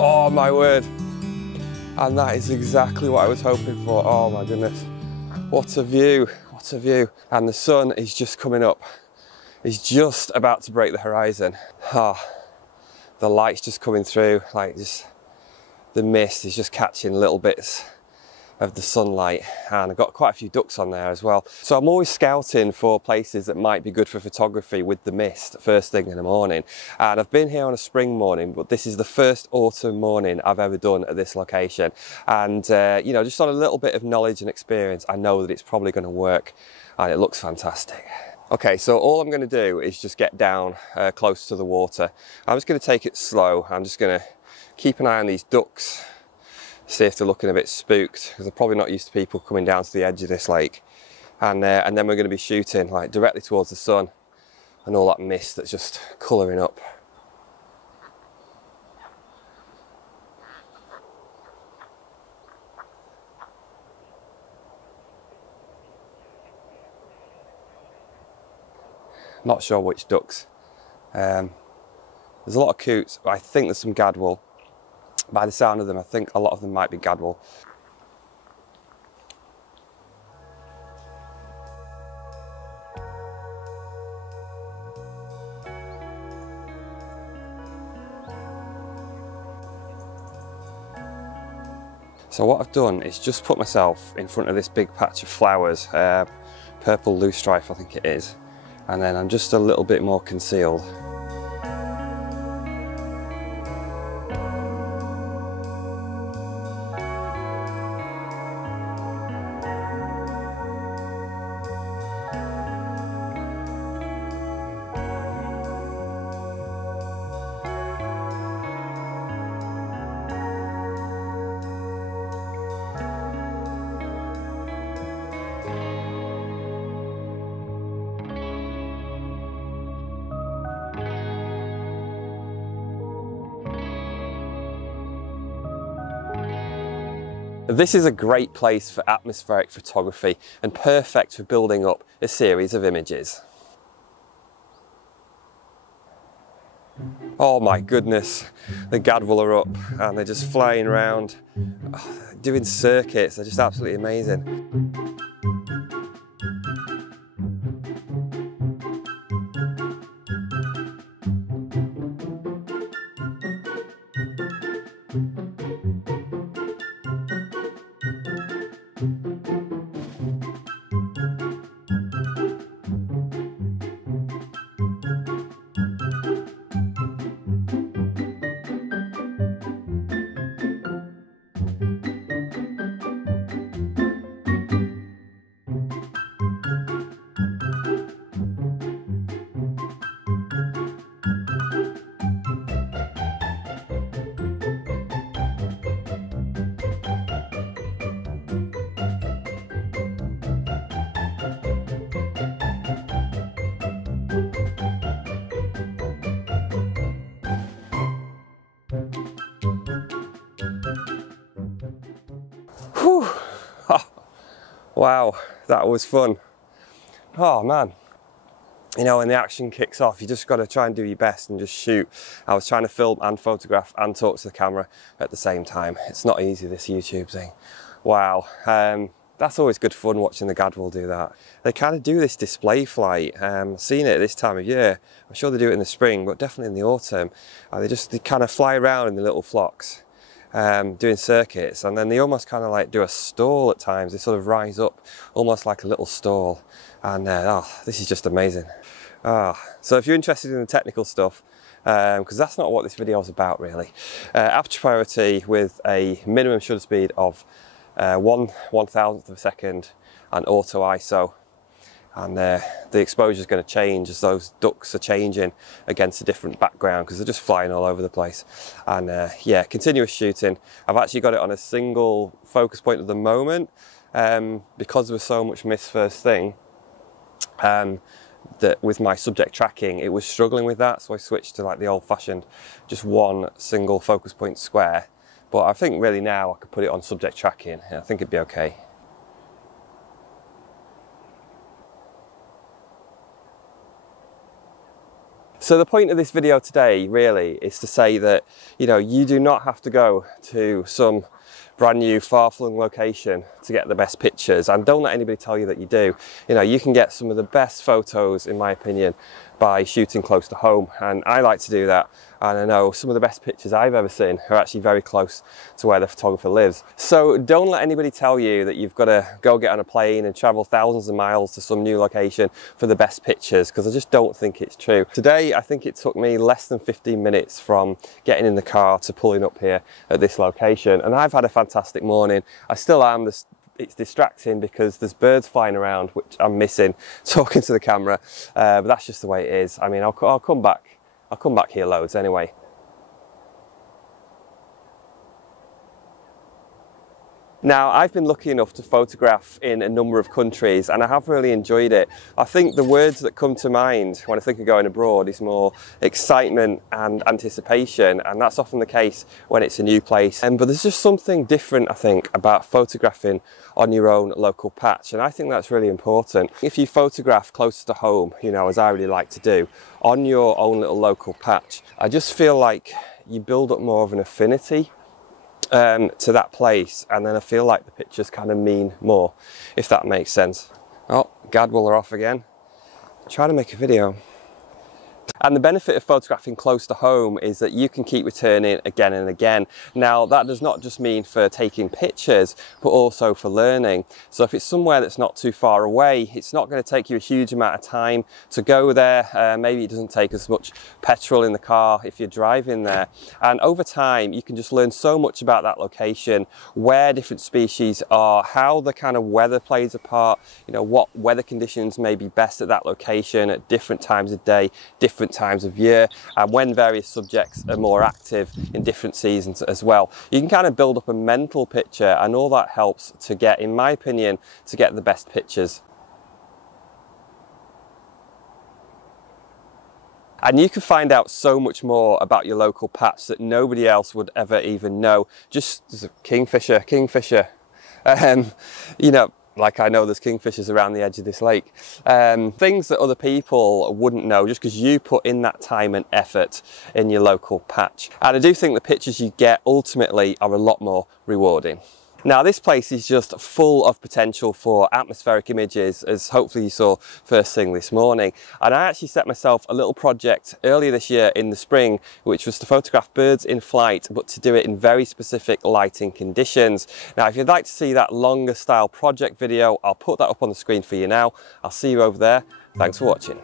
Oh my word. And that is exactly what I was hoping for. Oh my goodness. What a view, what a view. And the sun is just coming up. It's just about to break the horizon. Oh, the light's just coming through, like just the mist is just catching little bits of the sunlight, and I've got quite a few ducks on there as well. So I'm always scouting for places that might be good for photography with the mist first thing in the morning. And I've been here on a spring morning, but this is the first autumn morning I've ever done at this location. And you know, just on a little bit of knowledge and experience, I know that it's probably going to work, and it looks fantastic. Okay, so all I'm going to do is just get down close to the water. I'm just going to take it slow. I'm just going to keep an eye on these ducks, see if they're looking a bit spooked, because they're probably not used to people coming down to the edge of this lake. And then we're going to be shooting like directly towards the sun and all that mist that's just colouring up. Not sure which ducks. There's a lot of coots, but I think there's some gadwall. By the sound of them, I think a lot of them might be gadwall. So what I've done is just put myself in front of this big patch of flowers, purple loosestrife I think it is, and then I'm just a little bit more concealed. This is a great place for atmospheric photography and perfect for building up a series of images. Oh my goodness, the gadwall are up and they're just flying around, doing circuits. They're just absolutely amazing. Whew. Oh, wow, that was fun. Oh man, you know, when the action kicks off, you just got to try and do your best and just shoot. I was trying to film and photograph and talk to the camera at the same time. It's not easy, this YouTube thing. Wow, that's always good fun watching the gadwall do that. They kind of do this display flight. Seen it this time of year. I'm sure they do it in the spring, but definitely in the autumn. They kind of fly around in the little flocks, doing circuits, and then they almost kind of like do a stall at times. They sort of rise up almost like a little stall, and oh, this is just amazing. So if you're interested in the technical stuff, because that's not what this video is about really, aperture priority with a minimum shutter speed of 1/1000th of a second and auto ISO, and the exposure is going to change as those ducks are changing against a different background because they're just flying all over the place. And yeah, continuous shooting. I've actually got it on a single focus point at the moment, because there was so much mist first thing, that with my subject tracking it was struggling with that, so I switched to like the old-fashioned just one single focus point square. But I think really now I could put it on subject tracking and I think it'd be okay. So the point of this video today really is to say that, you know, you do not have to go to some brand new far-flung location to get the best pictures, and don't let anybody tell you that you do. You know, you can get some of the best photos, in my opinion, by shooting close to home, and I like to do that. And I know some of the best pictures I've ever seen are actually very close to where the photographer lives. So don't let anybody tell you that you've got to go get on a plane and travel thousands of miles to some new location for the best pictures, because I just don't think it's true. Today, I think it took me less than 15 minutes from getting in the car to pulling up here at this location, and I've had a fantastic morning. I still am. It's distracting because there's birds flying around, which I'm missing talking to the camera, but that's just the way it is. I mean, I'll come back here loads anyway. Now, I've been lucky enough to photograph in a number of countries, and I have really enjoyed it. I think the words that come to mind when I think of going abroad is more excitement and anticipation, and that's often the case when it's a new place. But there's just something different, I think, about photographing on your own local patch, and I think that's really important. If you photograph closer to home, you know, as I really like to do, on your own little local patch, I just feel like you build up more of an affinity to that place, and then I feel like the pictures kind of mean more, if that makes sense. Oh, gadwall are off again. Trying to make a video. And the benefit of photographing close to home is that you can keep returning again and again. Now, that does not just mean for taking pictures, but also for learning. So if it's somewhere that's not too far away, it's not going to take you a huge amount of time to go there. Maybe it doesn't take as much petrol in the car if you're driving there. And over time, you can just learn so much about that location, where different species are, how the kind of weather plays a part, you know, what weather conditions may be best at that location at different times of day, different times of year, and when various subjects are more active in different seasons as well. You can kind of build up a mental picture, and all that helps to get, in my opinion, to get the best pictures. And you can find out so much more about your local patch that nobody else would ever even know. Just kingfisher. You know, like I know there's kingfishers around the edge of this lake. Things that other people wouldn't know just because you put in that time and effort in your local patch. And I do think the pictures you get ultimately are a lot more rewarding. Now, this place is just full of potential for atmospheric images, as hopefully you saw first thing this morning. And I actually set myself a little project earlier this year in the spring, which was to photograph birds in flight, but to do it in very specific lighting conditions. Now, if you'd like to see that longer style project video, I'll put that up on the screen for you now. I'll see you over there. Thanks for watching.